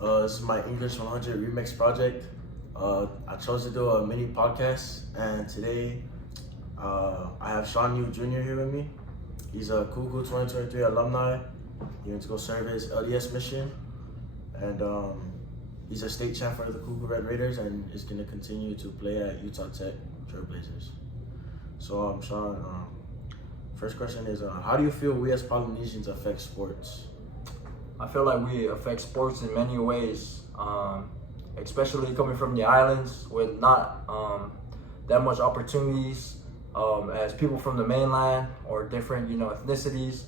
This is my English 100 remix project. I chose to do a mini podcast, and today I have Shaun Niu Jr. here with me. He's a Kuku 2023 alumni. He went to go serve his LDS mission, and he's a state champ for the Kuku Red Raiders, and is going to continue to play at Utah Tech Trailblazers. So, Shaun, first question is, how do you feel we as Polynesians affect sports? I feel like we affect sports in many ways, especially coming from the islands with not that much opportunities as people from the mainland or different, ethnicities.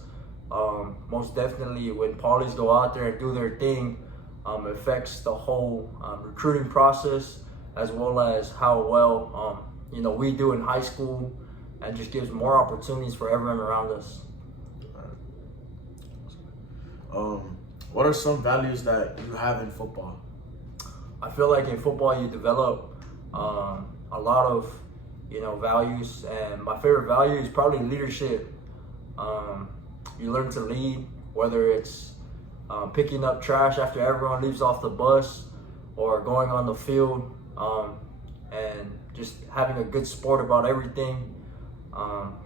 Most definitely, when polys go out there and do their thing, it affects the whole recruiting process, as well as how well we do in high school, and just gives more opportunities for everyone around us. What are some values that you have in football? I feel like in football you develop a lot of values, and my favorite value is probably leadership. You learn to lead, whether it's picking up trash after everyone leaves off the bus, or going on the field and just having a good sport about everything.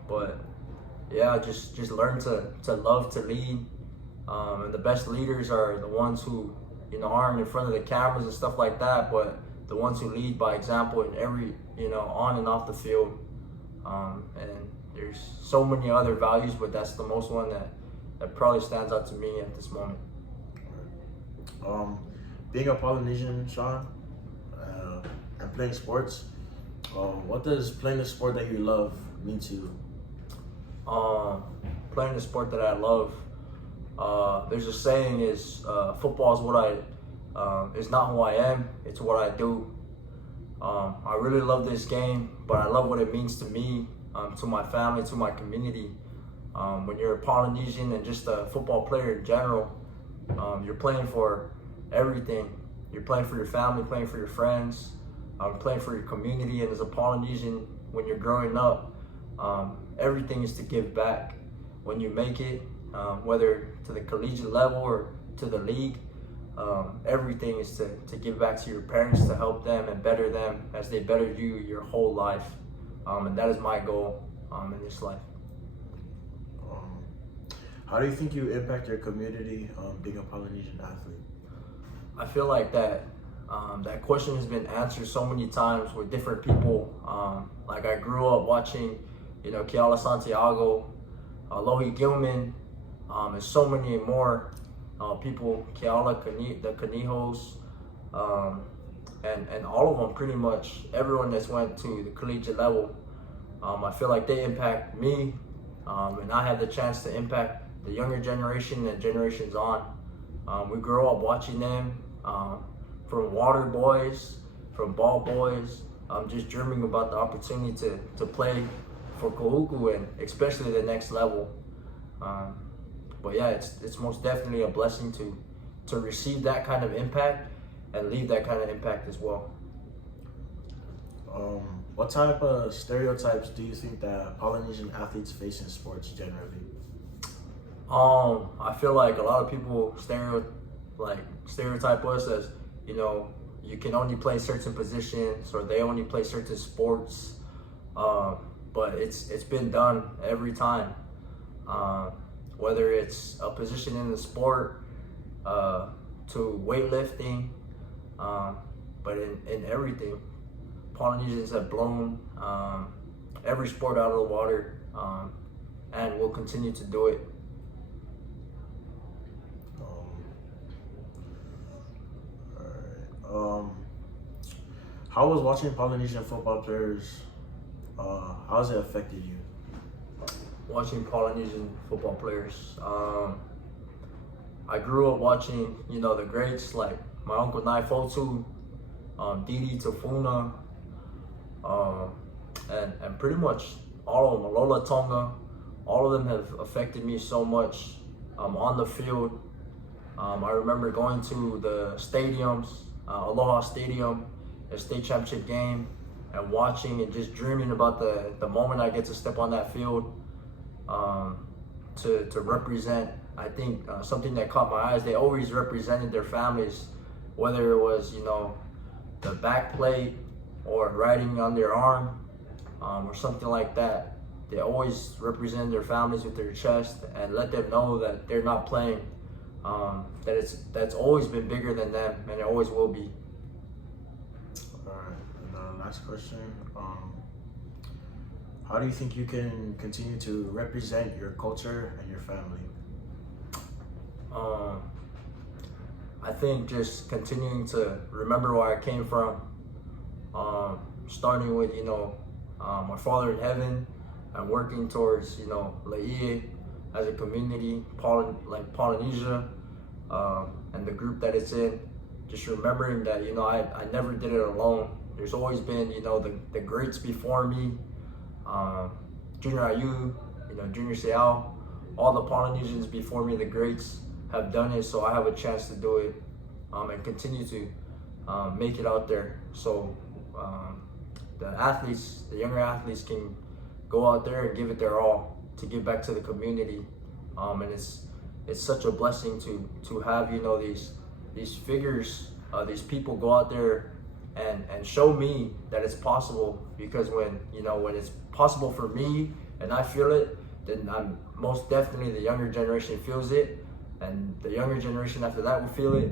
But yeah, just learn to love to lead. And the best leaders are the ones who aren't in front of the cameras and stuff like that, but the ones who lead by example in every on and off the field. And there's so many other values, but that's the most one that probably stands out to me at this moment. Being a Polynesian, Shaun, and playing sports, what does playing the sport that you love mean to you? Playing the sport that I love, there's a saying is football is is not who I am, it's what I do. I really love this game, but I love what it means to me, to my family, to my community. When you're a Polynesian and just a football player in general, you're playing for everything. You're playing for your family, playing for your friends, playing for your community. And as a Polynesian, when you're growing up, everything is to give back. When you make it, whether to the collegiate level or to the league, everything is to give back to your parents, to help them and better them as they better you your whole life. And that is my goal in this life. How do you think you impact your community being a Polynesian athlete? I feel like that question has been answered so many times with different people. Like I grew up watching, Keala Santiago, Lohi Gilman, and so many more people, Keala, the Canijos, and all of them, pretty much everyone that's went to the collegiate level. I feel like they impact me, and I had the chance to impact the younger generation and generations on. We grew up watching them, from water boys, from ball boys, just dreaming about the opportunity to play for Kahuku and especially the next level. But yeah, it's most definitely a blessing to receive that kind of impact and leave that kind of impact as well. What type of stereotypes do you think that Polynesian athletes face in sports generally? I feel like a lot of people stereotype us as, you can only play certain positions, or they only play certain sports. But it's been done every time. Whether it's a position in the sport, to weightlifting, but in everything, Polynesians have blown every sport out of the water, and will continue to do it. How was watching Polynesian football players, how has it affected you? Watching Polynesian football players, I grew up watching, the greats like my uncle Nai Fotu, Didi Tafuna, and pretty much all of them, Alola Tonga, all of them have affected me so much on the field. I remember going to the stadiums, Aloha Stadium, a state championship game, and watching and just dreaming about the moment I get to step on that field to represent. I think something that caught my eyes, they always represented their families whether it was, the back plate or riding on their arm, or something like that. They always represent their families with their chest and let them know that they're not playing, that's always been bigger than them, and it always will be. All right, and last question. How do you think you can continue to represent your culture and your family? I think just continuing to remember where I came from, starting with, my Father in heaven, and working towards, Laie as a community, like Polynesia, and the group that it's in. Just remembering that, I never did it alone. There's always been, the greats before me, Junior Ayu, Junior Seau, all the Polynesians before me, the greats, have done it, so I have a chance to do it, and continue to make it out there. So the younger athletes can go out there and give it their all to give back to the community. And it's such a blessing to have, these figures, these people go out there and show me that it's possible, because when it's possible for me and I feel it, then I'm most definitely, the younger generation feels it, and the younger generation after that will feel it,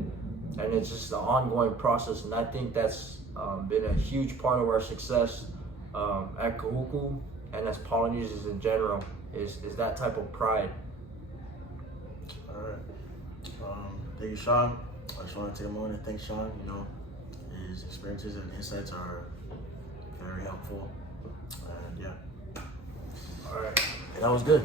and it's just an ongoing process. And I think that's been a huge part of our success at Kahuku and as Polynesians in general, is that type of pride. All right. Thank you, Shaun. I just want to take a moment and thank Shaun. His experiences and insights are very helpful. And yeah. All right. And that was good.